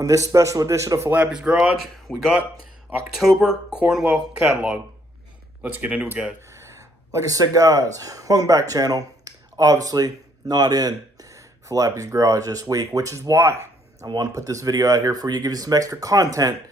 On this special edition of Falappi's Garage, we got October Cornwell catalog. Let's get into it, guys. Like I said, guys, welcome back, channel. Obviously, not in Falappi's Garage this week, which is why I want to put this video out here for you, give you some extra content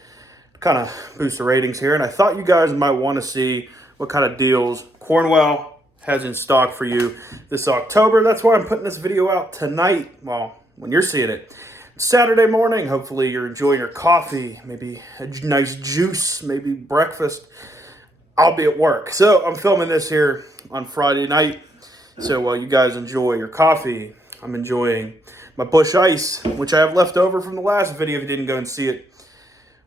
to kind of boost the ratings here. And I thought you guys might want to see what kind of deals Cornwell has in stock for you this October. That's why I'm putting this video out tonight. Well, when you're seeing it. Saturday morning, hopefully you're enjoying your coffee, maybe a nice juice, maybe breakfast. I'll be at work. So I'm filming this here on Friday night. So while you guys enjoy your coffee, I'm enjoying my Busch Ice, which I have left over from the last video if you didn't go and see it.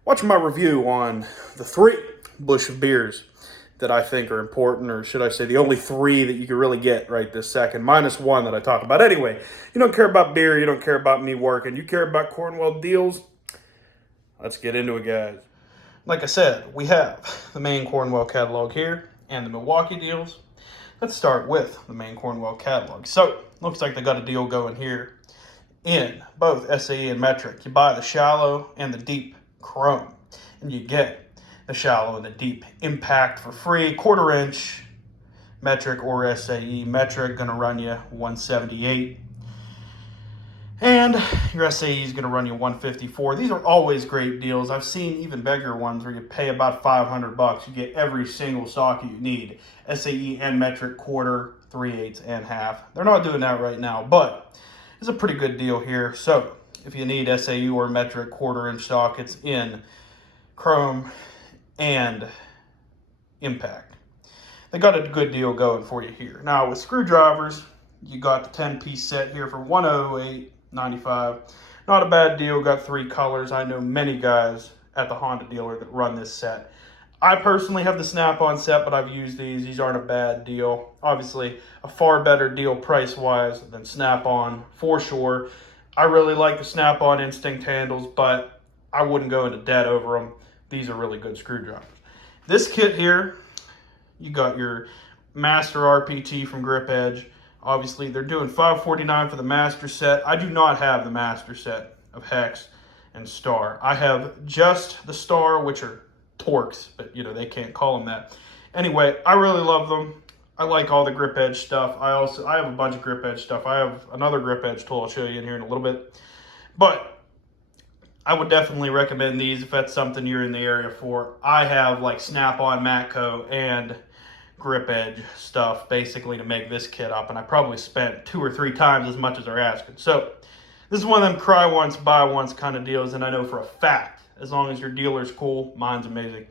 Watch my review on the 3 Busch beers that I think are important, or should I say the only 3 that you can really get right this second, minus 1 that I talk about. Anyway, you don't care about beer, you don't care about me working, you care about Cornwell deals. Let's get into it, guys. Like I said, we have the main Cornwell catalog here and the Milwaukee deals. Let's start with the main Cornwell catalog. So, looks like they got a deal going here in both SAE and metric. You buy the shallow and the deep chrome, and you get the shallow and the deep impact for free. 1/4 inch metric or SAE. Metric gonna run you $178, and your SAE is gonna run you $154. These are always great deals. I've seen even bigger ones where you pay about $500. You get every single socket you need. SAE and metric, 1/4, 3/8, and half. They're not doing that right now, but it's a pretty good deal here. So if you need SAE or metric 1/4 inch sockets in chrome and impact, they got a good deal going for you here. Now with screwdrivers, you got the 10-piece set here for $108.95. Not a bad deal. Got 3 colors. I know many guys at the Honda dealer that run this set. I personally have the Snap-on set, but I've used these. These aren't a bad deal. Obviously, a far better deal price-wise than Snap-on for sure. I really like the Snap-on Instinct handles, but I wouldn't go into debt over them. These are really good screwdrivers. This kit here, you got your Master RPT from Grip Edge. Obviously, they're doing $549 for the Master set. I do not have the Master set of Hex and Star. I have just the Star, which are Torx, but you know, they can't call them that. Anyway, I really love them. I like all the Grip Edge stuff. I have a bunch of Grip Edge stuff. I have another Grip Edge tool I'll show you in here in a little bit. But I would definitely recommend these if that's something you're in the area for. I have like Snap-on, Matco, and Grip Edge stuff basically to make this kit up, and I probably spent 2 or 3 times as much as they're asking. So this is one of them cry once, buy once kind of deals, and I know for a fact, as long as your dealer's cool, mine's amazing.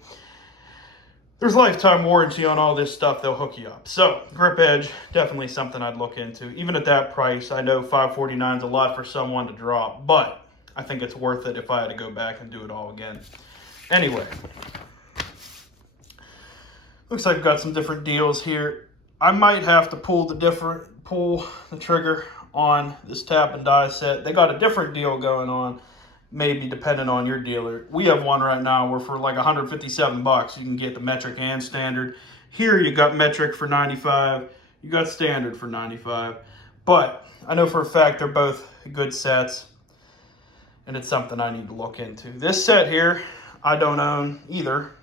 There's lifetime warranty on all this stuff, they'll hook you up. So Grip Edge, definitely something I'd look into. Even at that price, I know $549 is a lot for someone to drop, but I think it's worth it if I had to go back and do it all again. Anyway, looks like I've got some different deals here. I might have to pull the trigger on this tap and die set. They got a different deal going on, maybe depending on your dealer. We have one right now where for like $157 you can get the metric and standard. Here you got metric for $95, you got standard for $95. But I know for a fact they're both good sets, and it's something I need to look into. This set here, I don't own either,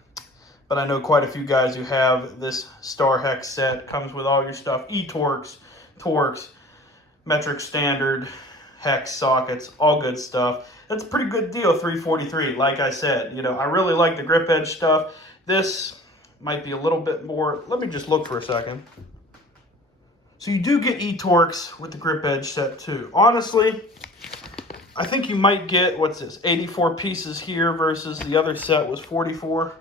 but I know quite a few guys who have this Star Hex set. Comes with all your stuff, E-Torx, Torx, metric standard, Hex sockets, all good stuff. That's a pretty good deal, $343. Like I said, you know, I really like the Grip Edge stuff. This might be a little bit more. Let me just look for a second. So you do get E-Torx with the Grip Edge set too. Honestly, I think you might get, what's this, 84 pieces here versus the other set was 44,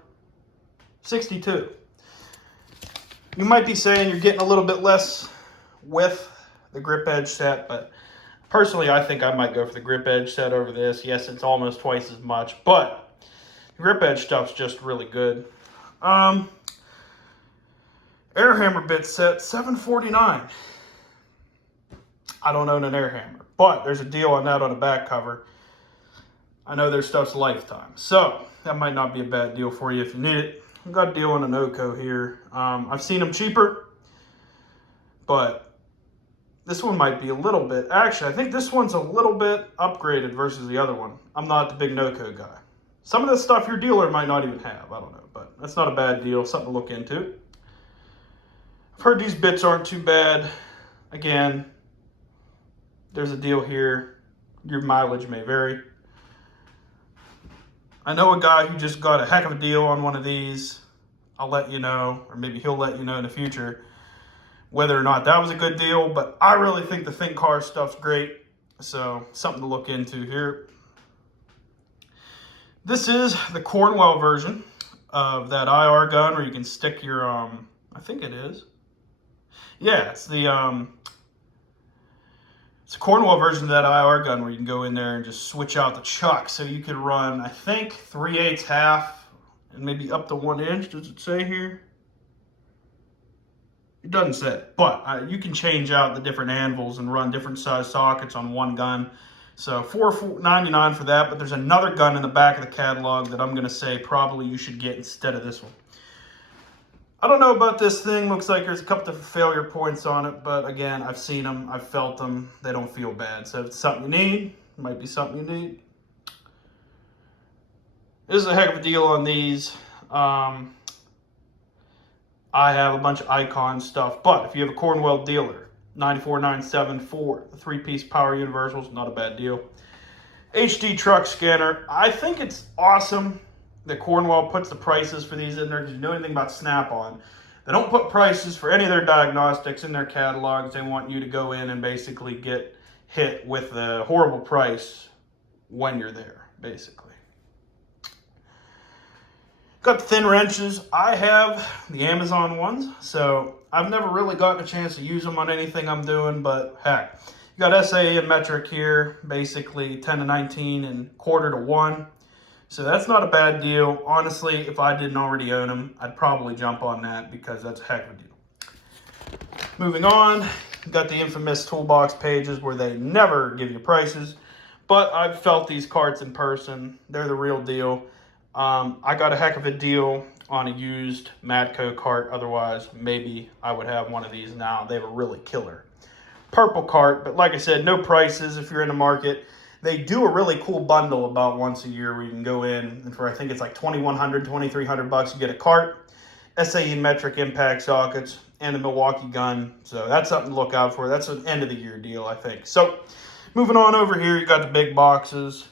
62. You might be saying you're getting a little bit less with the Grip Edge set, but personally I think I might go for the Grip Edge set over this. Yes, it's almost twice as much, but the Grip Edge stuff's just really good. Air Hammer bit set, $749. I don't own an air hammer, but there's a deal on that on the back cover. I know their stuff's lifetime, so that might not be a bad deal for you if you need it. I've got a deal on an OCO here. I've seen them cheaper, but This one might be a little bit, actually, I think this one's a little bit upgraded versus the other one. I'm not the big no-code guy. Some of the stuff your dealer might not even have, I don't know, but that's not a bad deal, something to look into. I've heard these bits aren't too bad. Again, there's a deal here. Your mileage may vary. I know a guy who just got a heck of a deal on one of these. I'll let you know, or maybe he'll let you know in the future whether or not that was a good deal, but I really think the thin car stuff's great, so something to look into here. This is the Cornwell version of that IR gun where you can stick your, I think it is. Yeah, it's a Cornwell version of that IR gun where you can go in there and just switch out the chuck. So you could run, I think, 3/8 half and maybe up to 1 inch. Does it say here? It doesn't say, but you can change out the different anvils and run different size sockets on one gun. So $4.99 for that, but there's another gun in the back of the catalog that I'm going to say probably you should get instead of this one. I don't know about this thing. Looks like there's a couple of failure points on it, but again, I've seen them, I've felt them. They don't feel bad. So if it's something you need, it might be something you need. This is a heck of a deal on these. I have a bunch of Icon stuff, but if you have a Cornwell dealer, 94974, the 3-piece power universals, not a bad deal. HD truck scanner. I think it's awesome that Cornwell puts the prices for these in there. If you know anything about Snap-on, they don't put prices for any of their diagnostics in their catalogs. They want you to go in and basically get hit with a horrible price when you're there, basically. Got the thin wrenches. I have the Amazon ones, so I've never really gotten a chance to use them on anything I'm doing, but heck. You got SAE and metric here, basically 10 to 19 and quarter to 1. So that's not a bad deal. Honestly, if I didn't already own them, I'd probably jump on that because that's a heck of a deal. Moving on, got the infamous toolbox pages where they never give you prices, but I've felt these carts in person. They're the real deal. I got a heck of a deal on a used Matco cart. Otherwise, maybe I would have one of these now. They have a really killer purple cart, but like I said, no prices if you're in the market. They do a really cool bundle about once a year where you can go in and for I think it's like $2,100, $2,300 you get a cart, SAE metric impact sockets, and a Milwaukee gun. So that's something to look out for. That's an end of the year deal, I think. So moving on over here, you got the big boxes.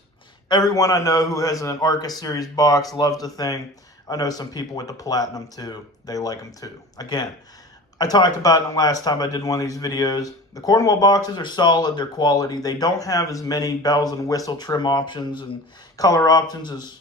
Everyone I know who has an Arca series box loves the thing. I know some people with the Platinum too. They like them too. Again, I talked about it the last time I did one of these videos. The Cornwell boxes are solid, they're quality. They don't have as many bells and whistle trim options and color options as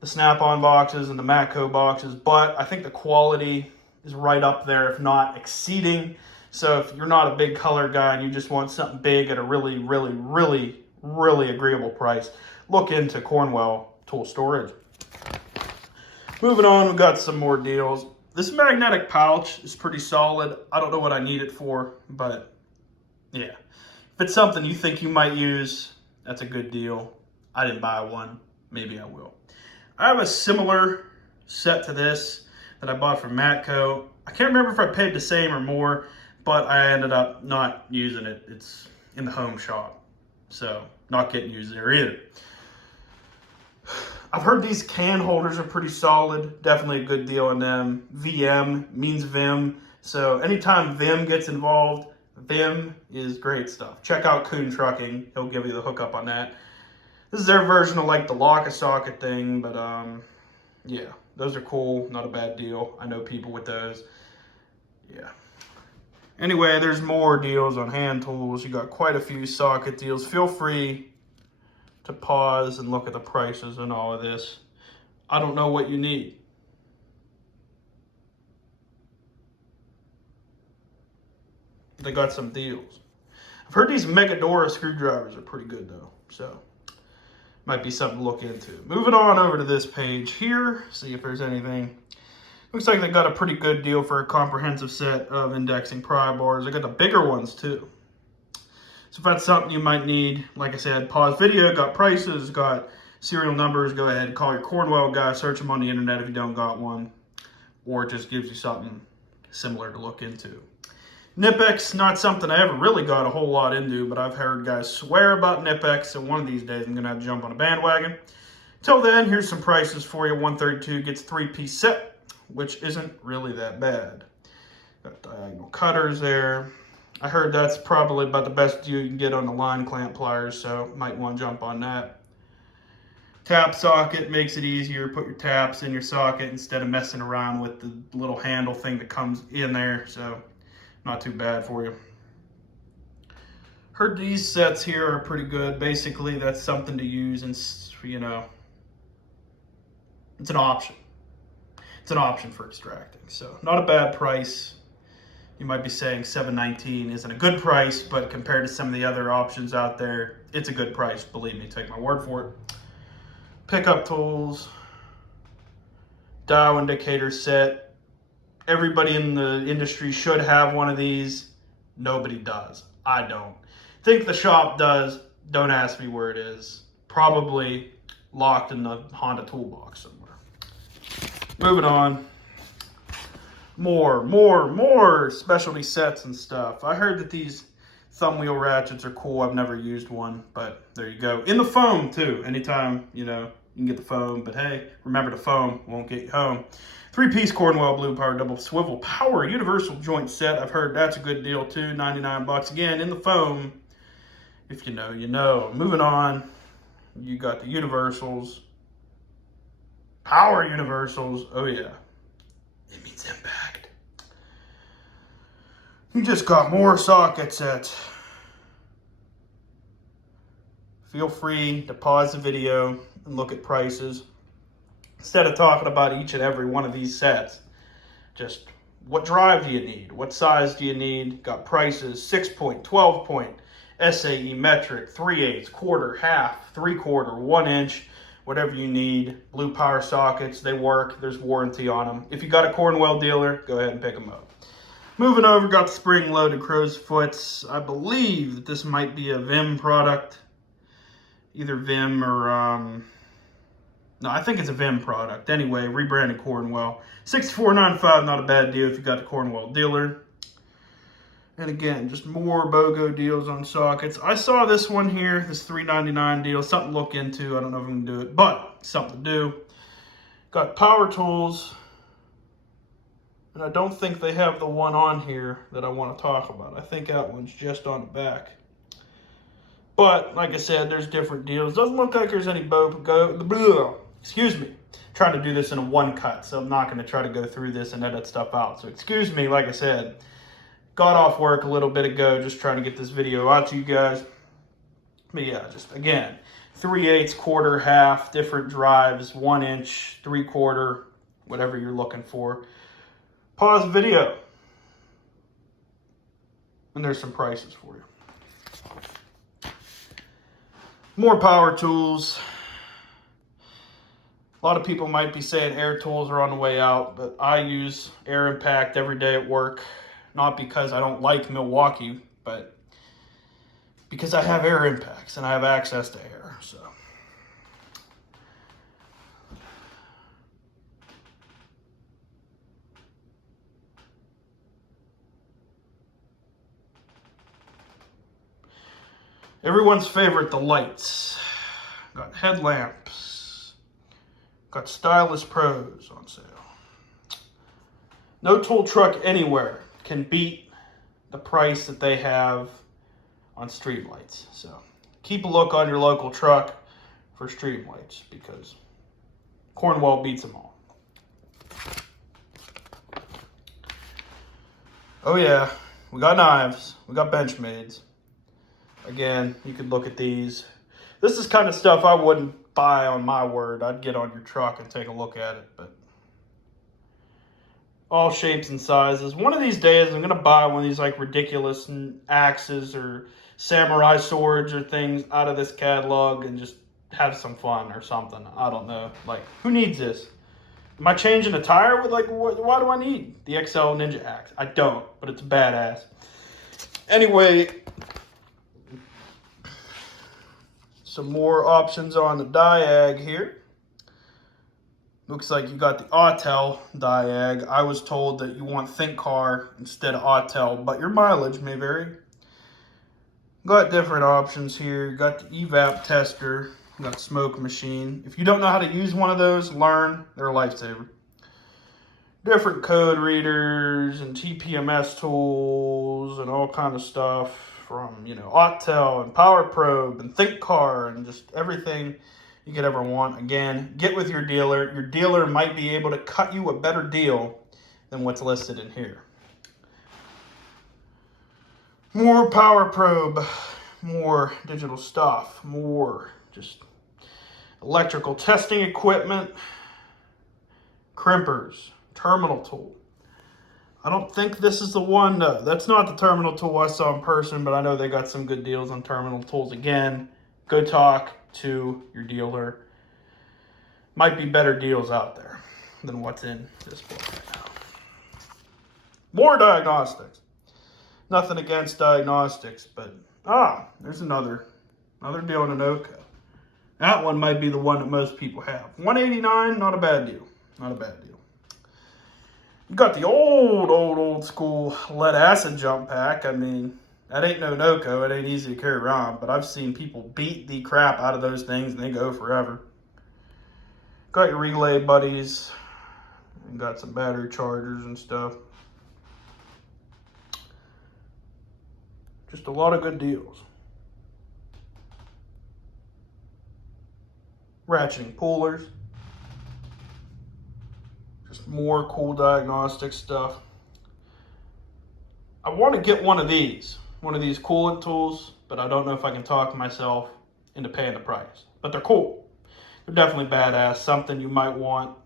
the Snap-on boxes and the Matco boxes, but I think the quality is right up there, if not exceeding. So if you're not a big color guy and you just want something big at a really, really, really, really agreeable price, look into Cornwell tool storage. Moving on, we've got some more deals. This magnetic pouch is pretty solid. I don't know what I need it for, but yeah. If it's something you think you might use, that's a good deal. I didn't buy one. Maybe I will. I have a similar set to this that I bought from Matco. I can't remember if I paid the same or more, but I ended up not using it. It's in the home shop, so not getting used there either. I've heard these can holders are pretty solid. Definitely a good deal on them. VM means Vim. So anytime Vim gets involved, Vim is great stuff. Check out Coon Trucking. He'll give you the hookup on that. This is their version of like the lock-a-socket thing, but yeah, those are cool. Not a bad deal. I know people with those. Yeah. Anyway, there's more deals on hand tools. You got quite a few socket deals. Feel free to pause and look at the prices and all of this. I don't know what you need. They got some deals. I've heard these Megadora screwdrivers are pretty good though, so might be something to look into. Moving on over to this page here, see if there's anything. Looks like they got a pretty good deal for a comprehensive set of indexing pry bars. They got the bigger ones too. So if that's something you might need, like I said, pause video, got prices, got serial numbers, go ahead and call your Cornwell guy, search them on the internet if you don't got one, or it just gives you something similar to look into. Nipex, not something I ever really got a whole lot into, but I've heard guys swear about Nipex, so one of these days I'm going to have to jump on a bandwagon. Till then, here's some prices for you. 132 gets 3-piece set, which isn't really that bad. Got diagonal cutters there. I heard that's probably about the best deal you can get on the line clamp pliers, so might want to jump on that. Tap socket makes it easier. Put your taps in your socket instead of messing around with the little handle thing that comes in there, so not too bad for you. Heard these sets here are pretty good. Basically, that's something to use, and you know, it's an option. It's an option for extracting, so not a bad price. You might be saying $7.19 isn't a good price, but compared to some of the other options out there, it's a good price. Believe me, take my word for it. Pickup tools, dial indicator set. Everybody in the industry should have one of these. Nobody does. I don't. Think the shop does. Don't ask me where it is. Probably locked in the Honda toolbox somewhere. Moving on. More specialty sets and stuff. I heard that these thumb wheel ratchets are cool. I've never used one, but there you go. In the foam too. Anytime, you know, you can get the foam, but hey, remember the foam won't get you home. 3-piece Cornwell Blue Power Double Swivel Power Universal Joint Set. I've heard that's a good deal too. 99 bucks again in the foam. If you know, you know. Moving on. You got the universals. Power universals. Oh yeah. It means impact. You just got more socket sets. Feel free to pause the video and look at prices. Instead of talking about each and every one of these sets, just what drive do you need? What size do you need? Got prices, 6-point, 12-point, SAE metric, 3/8, quarter, half, 3/4, 1 inch, whatever you need. Blue power sockets, they work. There's warranty on them. If you got a Cornwell dealer, go ahead and pick them up. Moving over, got the spring-loaded crow's foots. I believe that this might be a Vim product. Either Vim or, no, I think it's a Vim product. Anyway, rebranded Cornwell. $64.95, not a bad deal if you got the Cornwell dealer. And again, just more BOGO deals on sockets. I saw this one here, this $3.99 deal. Something to look into. I don't know if I'm going to do it, but something to do. Got power tools. And I don't think they have the one on here that I want to talk about. I think that one's just on the back. But, like I said, there's different deals. Doesn't look like there's any excuse me. Trying to do this in a one cut, so I'm not going to try to go through this and edit stuff out. So excuse me, like I said. Got off work a little bit ago, just trying to get this video out to you guys. But yeah, just again, 3/8, quarter, half, different drives, 1 inch, 3/4, whatever you're looking for. Pause the video. And there's some prices for you. More power tools. A lot of people might be saying air tools are on the way out, but I use Air Impact every day at work. Not because I don't like Milwaukee, but because I have air impacts and I have access to air. So everyone's favorite, the lights. Got headlamps. Got Stylus Pros on sale. No tool truck anywhere can beat the price that they have on streetlights. So keep a look on your local truck for streetlights because Cornwell beats them all. Oh yeah, we got knives, we got Benchmades. Again, you could look at these. This is kind of stuff I wouldn't buy on my word. I'd get on your truck and take a look at it, but all shapes and sizes. One of these days, I'm going to buy one of these like ridiculous axes or samurai swords or things out of this catalog and just have some fun or something. I don't know. Like, who needs this? Am I changing a tire with like, why do I need the XL Ninja Axe? I don't, but it's badass. Anyway, some more options on the Diag here. Looks like you got the Autel diag. I was told that you want Think Car instead of Autel, but your mileage may vary. Got different options here. Got the evap tester. Got smoke machine. If you don't know how to use one of those, learn. They're a lifesaver. Different code readers and TPMS tools and all kind of stuff from, Autel and Power Probe and Think Car and just everything you could ever want. Again, get with your dealer. Your dealer might be able to cut you a better deal than what's listed in here. More Power Probe, more digital stuff, more just electrical testing equipment, crimpers, terminal tool. I don't think this is the one. No, that's not the terminal tool I saw in person, but I know they got some good deals on terminal tools. Again, go talk to your dealer. Might be better deals out there than what's in this book right now. More diagnostics. Nothing against diagnostics, but there's another deal in an Oco. That one might be the one that most people have. $189, not a bad deal. Not a bad deal. You got the old school lead acid jump pack. I mean, that ain't no Noco. It ain't easy to carry around, but I've seen people beat the crap out of those things and they go forever. Got your relay buddies. And got some battery chargers and stuff. Just a lot of good deals. Ratcheting pullers. Just more cool diagnostic stuff. I want to get one of these coolant tools, but I don't know if I can talk myself into paying the price. But they're cool. They're definitely badass. Something you might want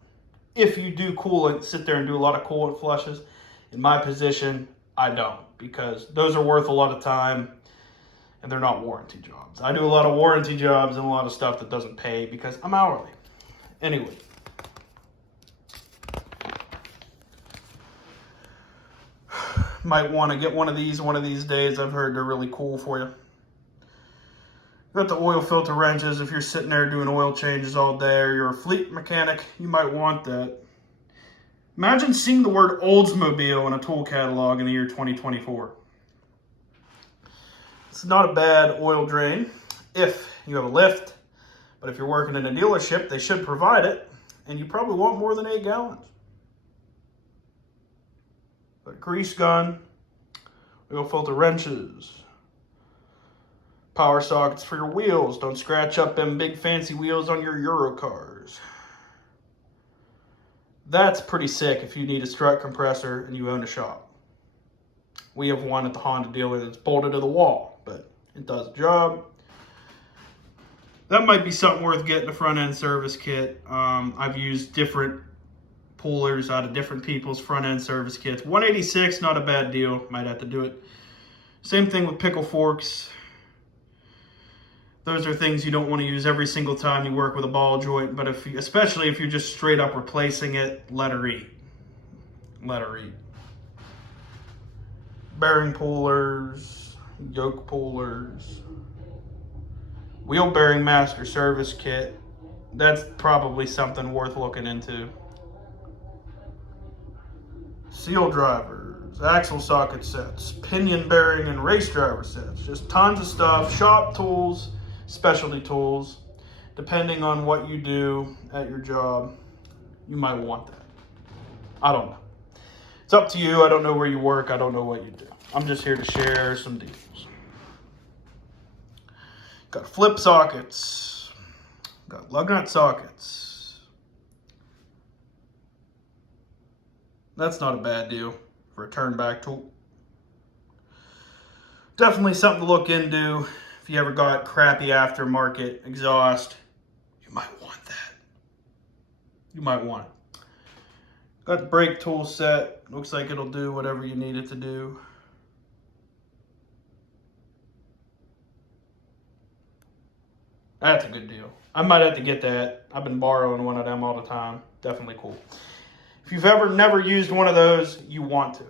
if you do coolant, sit there and do a lot of coolant flushes. In my position, I don't, because those are worth a lot of time and they're not warranty jobs. I do a lot of warranty jobs and a lot of stuff that doesn't pay because I'm hourly. Anyway. Might want to get one of these days. I've heard they're really cool for you. Got the oil filter wrenches. If you're sitting there doing oil changes all day or you're a fleet mechanic, you might want that. Imagine seeing the word Oldsmobile in a tool catalog in the year 2024. It's not a bad oil drain if you have a lift, but if you're working in a dealership, they should provide it, and you probably want more than 8 gallons. But grease gun, oil filter wrenches, power sockets for your wheels. Don't scratch up them big fancy wheels on your Euro cars. That's pretty sick if you need a strut compressor and you own a shop. We have one at the Honda dealer that's bolted to the wall, but it does the job. That might be something worth getting a front end service kit. I've used different pullers out of different people's front end service kits. $186, not a bad deal. Might have to do it. Same thing with pickle forks. Those are things you don't want to use every single time you work with a ball joint, but especially if you're just straight up replacing it, let her eat. Let her eat. Bearing pullers, yoke pullers, wheel bearing master service kit. That's probably something worth looking into. Seal drivers, axle socket sets, pinion bearing and race driver sets. Just tons of stuff. Shop tools, specialty tools. Depending on what you do at your job, you might want that. I don't know. It's up to you. I don't know where you work. I don't know what you do. I'm just here to share some deals. Got flip sockets. Got lug nut sockets. That's not a bad deal for a turn back tool. Definitely something to look into. If you ever got crappy aftermarket exhaust, you might want that. You might want it. Got the brake tool set. Looks like it'll do whatever you need it to do. That's a good deal. I might have to get that. I've been borrowing one of them all the time. Definitely cool. If you've ever never used one of those, you want to.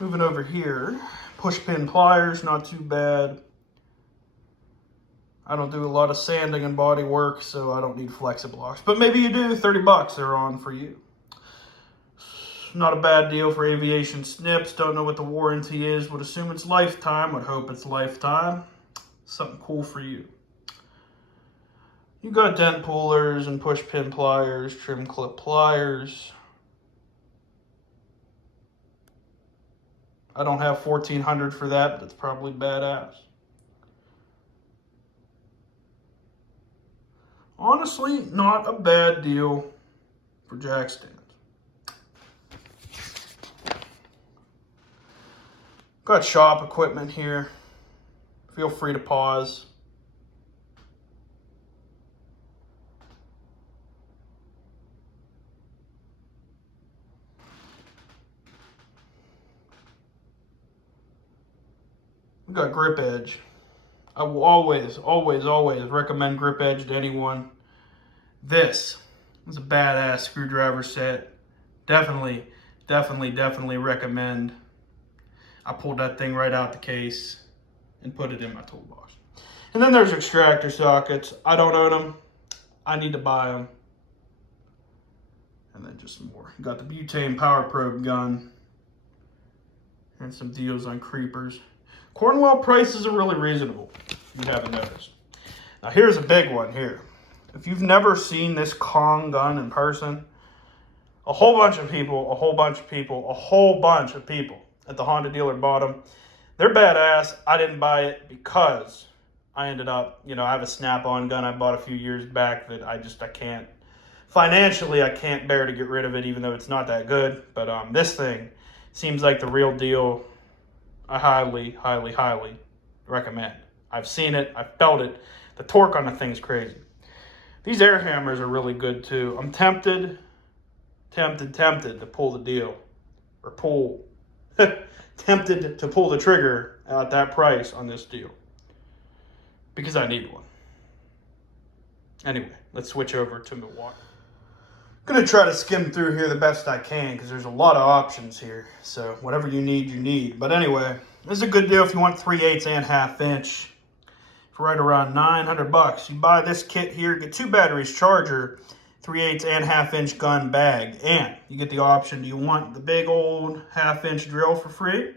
Moving over here, push pin pliers, not too bad. I don't do a lot of sanding and body work, so I don't need Flexiblocks. But maybe you do. 30 bucks, they're on for you. Not a bad deal for aviation snips. Don't know what the warranty is. Would assume it's lifetime. Would hope it's lifetime. Something cool for you. You got dent pullers and push pin pliers, trim clip pliers. I don't have $1,400 for that, but it's probably badass. Honestly, not a bad deal for jack stands. Got shop equipment here. Feel free to pause. We got grip edge. I will always recommend grip edge to anyone. This is a badass screwdriver set. Definitely recommend. I pulled that thing right out the case and put it in my toolbox. And then there's extractor sockets. I don't own them. I need to buy them. And then just some more. You got the butane power probe gun. And some deals on creepers. Cornwell prices are really reasonable, if you haven't noticed. Now here's a big one here. If you've never seen this Kong gun in person, a whole bunch of people at the Honda dealer bought them. They're badass. I didn't buy it because I ended up, I have a snap-on gun I bought a few years back that I can't, financially I can't bear to get rid of it, even though it's not that good. But this thing seems like the real deal. I highly recommend. I've seen it. I've felt it. The torque on the thing's crazy. These air hammers are really good too. I'm tempted to pull the deal. Tempted to pull the trigger at that price on this deal. Because I need one. Anyway, let's switch over to Milwaukee. I'm going to try to skim through here the best I can because there's a lot of options here. So whatever you need, you need. But anyway, this is a good deal if you want 3/8 and 1/2 inch. For right around $900. You buy this kit here, get 2 batteries, charger, 3/8 and 1/2 inch gun bag. And you get the option, do you want the big old 1/2 inch drill for free?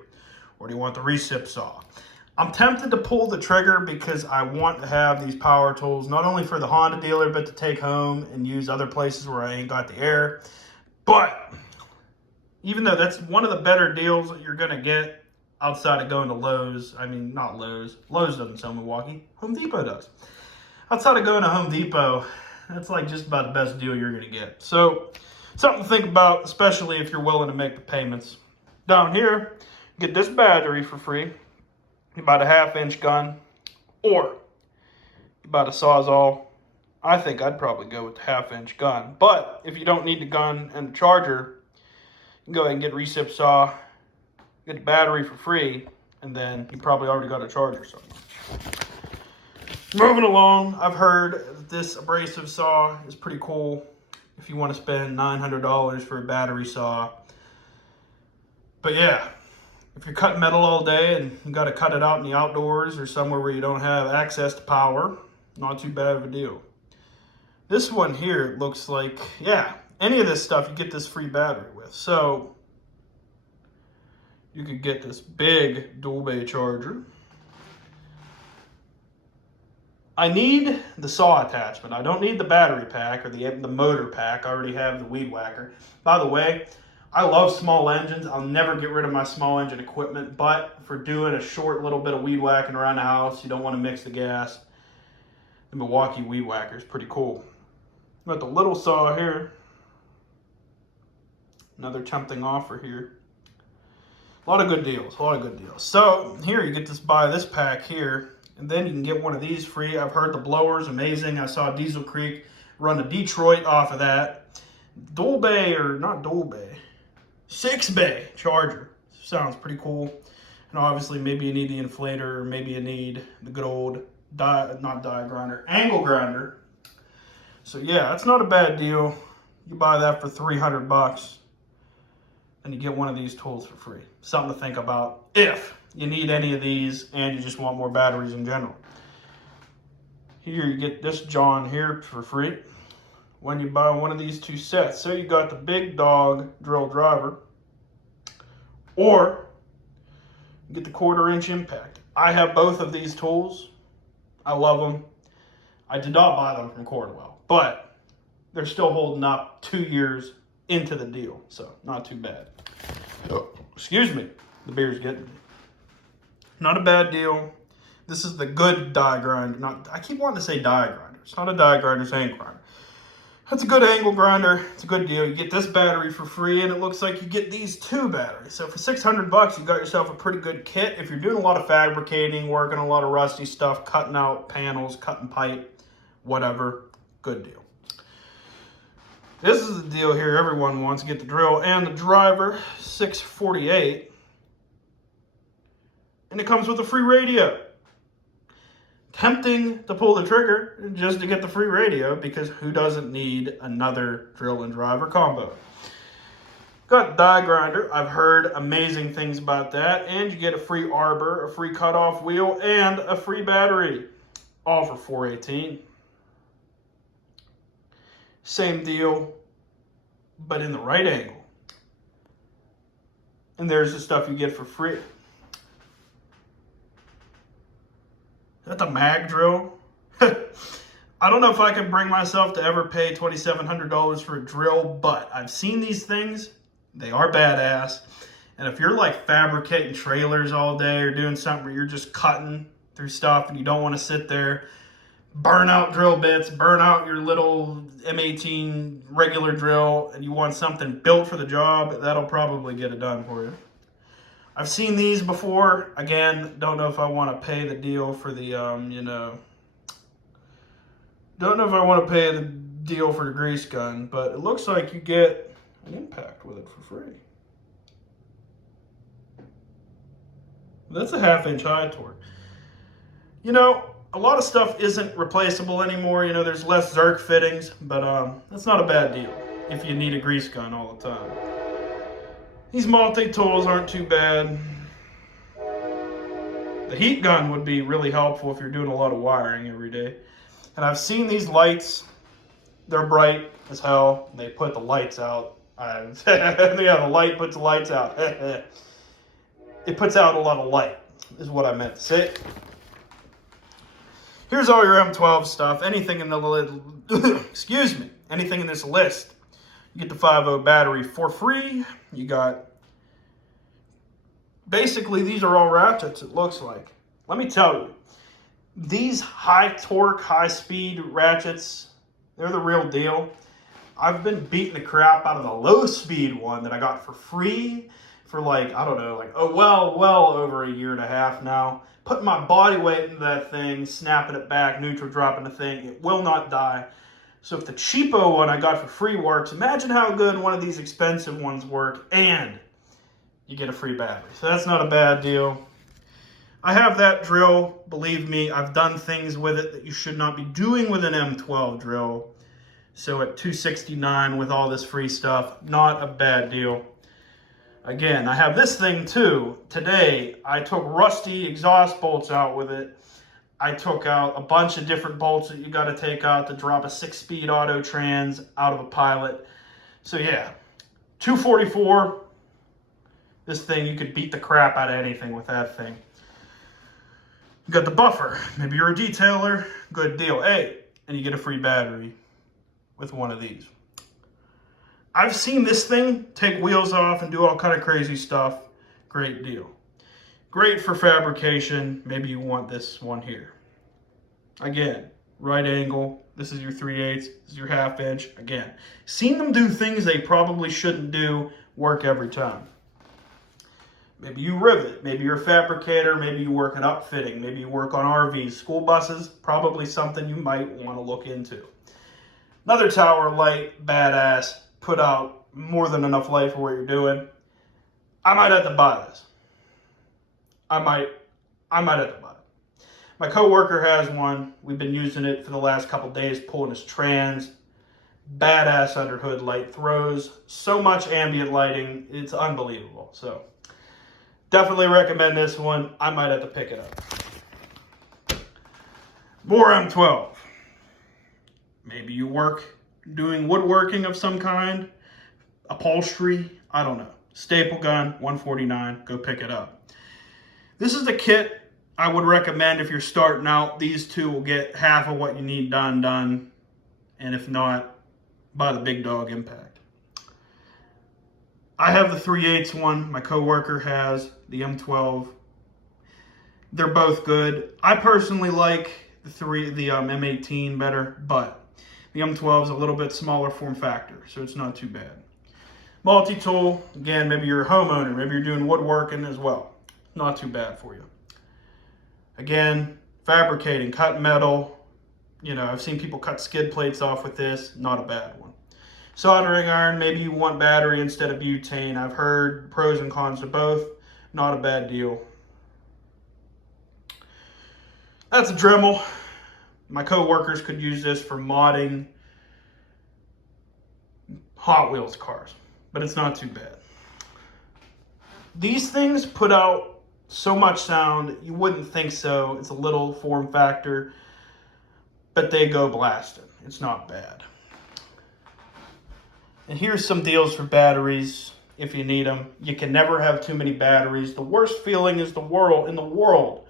Or do you want the recip saw? I'm tempted to pull the trigger because I want to have these power tools, not only for the Honda dealer, but to take home and use other places where I ain't got the air. But even though that's one of the better deals that you're gonna get outside of going to Lowe's, I mean, not Lowe's. Lowe's doesn't sell Milwaukee. Home Depot does. Outside of going to Home Depot, that's like just about the best deal you're gonna get. So something to think about, especially if you're willing to make the payments. Down here, get this battery for free. You buy the 1/2 inch gun, or you buy the Sawzall. I think I'd probably go with the 1/2 inch gun. But if you don't need the gun and the charger, you can go ahead and get recip saw, get the battery for free, and then you probably already got a charger somewhere. Moving along, I've heard that this abrasive saw is pretty cool if you want to spend $900 for a battery saw. But yeah, if you're cutting metal all day and you got to cut it out in the outdoors or somewhere where you don't have access to power, not too bad of a deal. This one here looks like, yeah, any of this stuff you get this free battery with. So you could get this big dual bay charger. I need the saw attachment. I don't need the battery pack or the motor pack. I already have the weed whacker. By the way, I love small engines. I'll never get rid of my small engine equipment, but for doing a short little bit of weed whacking around the house, you don't want to mix the gas. The Milwaukee weed whacker is pretty cool. Got the little saw here. Another tempting offer here. A lot of good deals, So here you get to buy this pack here, and then you can get one of these free. I've heard the blower's amazing. I saw Diesel Creek run a Detroit off of that. Dual bay, or not dual bay, 6 bay charger. Sounds pretty cool. And obviously maybe you need the inflator, or maybe you need the good old angle grinder. So yeah, that's not a bad deal. You buy that for $300 and you get one of these tools for free. Something to think about if you need any of these and you just want more batteries in general. Here you get this John here for free when you buy one of these two sets. So you got the big dog drill driver, or you get the 1/4 inch impact. I have both of these tools. I love them. I did not buy them from Cornwell, but they're still holding up 2 years into the deal, so not too bad. Oh, excuse me, the beer's getting me. Not a bad deal. This is the good die grinder. I keep wanting to say die grinder. It's not a die grinder, it's an angle grinder. That's a good angle grinder. It's a good deal. You get this battery for free, and it looks like you get these 2 batteries. So for $600, you got yourself a pretty good kit. If you're doing a lot of fabricating, working a lot of rusty stuff, cutting out panels, cutting pipe, whatever, good deal. This is the deal here everyone wants. Get the drill and the driver, $648. And it comes with a free radio. Tempting to pull the trigger just to get the free radio, because who doesn't need another drill and driver combo? Got die grinder. I've heard amazing things about that. And you get a free arbor, a free cutoff wheel, and a free battery. All for $418. Same deal, but in the right angle. And there's the stuff you get for free. Is that the mag drill? I don't know if I can bring myself to ever pay $2,700 for a drill, but I've seen these things. They are badass. And if you're like fabricating trailers all day or doing something where you're just cutting through stuff and you don't want to sit there, burn out drill bits, burn out your little M18 regular drill, and you want something built for the job, that'll probably get it done for you. I've seen these before. Again, don't know if I want to pay the deal for the, don't know if I want to pay the deal for the grease gun, but it looks like you get an impact with it for free. That's a 1/2 inch high torque. You know, a lot of stuff isn't replaceable anymore. You know, there's less Zerk fittings, but that's not a bad deal if you need a grease gun all the time. These multi-tools aren't too bad. The heat gun would be really helpful if you're doing a lot of wiring every day. And I've seen these lights. They're bright as hell. They put the lights out. Yeah, the light puts the lights out. It puts out a lot of light, is what I meant to say. Here's all your M12 stuff. Anything in the excuse me, anything in this list. You get the 5.0 battery for free. You got, basically these are all ratchets, it looks like. Let me tell you, these high torque, high speed ratchets, they're the real deal. I've been beating the crap out of the low speed one that I got for free for like, I don't know, like, well over 1.5 years now. Putting my body weight into that thing, snapping it back, neutral dropping the thing, it will not die. So if the cheapo one I got for free works, imagine how good one of these expensive ones work, and you get a free battery. So that's not a bad deal. I have that drill. Believe me, I've done things with it that you should not be doing with an M12 drill. So at $269 with all this free stuff, not a bad deal. Again, I have this thing too. Today, I took rusty exhaust bolts out with it. I took out a bunch of different bolts that you got to take out to drop a 6-speed auto trans out of a Pilot. So yeah, $244. This thing, you could beat the crap out of anything with that thing. You got the buffer. Maybe you're a detailer. Good deal. Hey, and you get a free battery with one of these. I've seen this thing take wheels off and do all kind of crazy stuff. Great deal. Great for fabrication. Maybe you want this one here. Again, right angle. This is your 3/8. This is your 1/2 inch. Again, seen them do things they probably shouldn't do, work every time. Maybe you rivet. Maybe you're a fabricator. Maybe you work in upfitting. Maybe you work on RVs, school buses. Probably something you might want to look into. Another tower light, badass. Put out more than enough light for what you're doing. I might have to buy this. I might have to buy it. My coworker has one. We've been using it for the last couple days, pulling his trans. Badass under hood light, throws so much ambient lighting, it's unbelievable. So definitely recommend this one. I might have to pick it up. More M12. Maybe you work doing woodworking of some kind, upholstery, I don't know. Staple gun, $149, go pick it up. This is the kit I would recommend if you're starting out. These two will get half of what you need done. And if not, buy the Big Dog Impact. I have the 3/8 one. My coworker has the M12. They're both good. I personally like the M18 better, but the M12 is a little bit smaller form factor, so it's not too bad. Multi-tool, again, maybe you're a homeowner, maybe you're doing woodworking as well. Not too bad for you. Again, fabricating, cut metal. You know, I've seen people cut skid plates off with this. Not a bad one. Soldering iron, maybe you want battery instead of butane. I've heard pros and cons of both. Not a bad deal. That's a Dremel. My co-workers could use this for modding Hot Wheels cars, but it's not too bad. These things put out so much sound, you wouldn't think so. It's a little form factor, but they go blasting. It's not bad. And here's some deals for batteries if you need them. You can never have too many batteries. The worst feeling in the world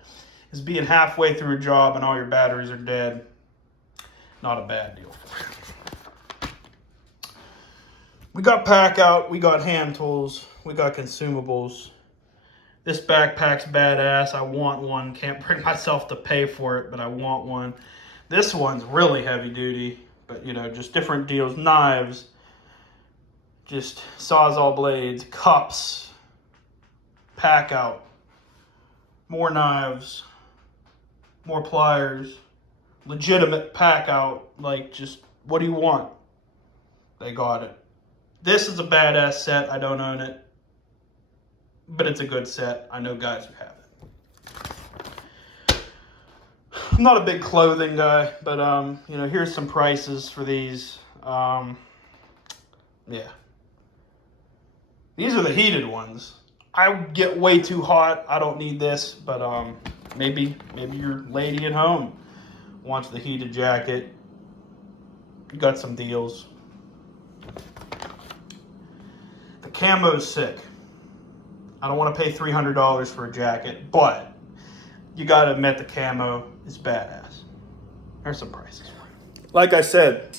is being halfway through a job and all your batteries are dead. Not a bad deal for you. We got pack out, we got hand tools, we got consumables. This backpack's badass. I want one. Can't bring myself to pay for it, but I want one. This one's really heavy duty, but you know, just different deals. Knives, just Sawzall blades, cups, pack out, more knives, more pliers, legitimate pack out, like just what do you want? They got it. This is a badass set. I don't own it, but it's a good set. I know guys who have it. I'm not a big clothing guy, but you know, here's some prices for these. Yeah. These are the heated ones. I get way too hot. I don't need this, but maybe your lady at home wants the heated jacket. You got some deals. The camo's sick. I don't want to pay $300 for a jacket, but you got to admit the camo is badass. There's some prices. Like I said,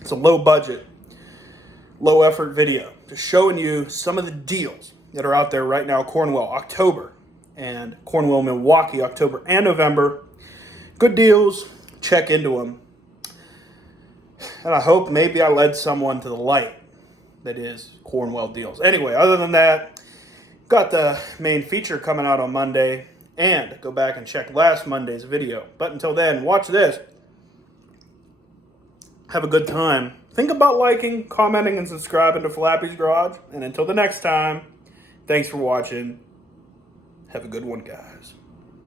it's a low budget, low effort video. Just showing you some of the deals that are out there right now. Cornwell, October, and Cornwell, Milwaukee, October and November. Good deals. Check into them. And I hope maybe I led someone to the light that is Cornwell deals. Anyway, other than that, got the main feature coming out on Monday, and go back and check last Monday's video. But until then, watch this. Have a good time. Think about liking, commenting, and subscribing to Falappi's Garage. And until the next time, thanks for watching. Have a good one, guys.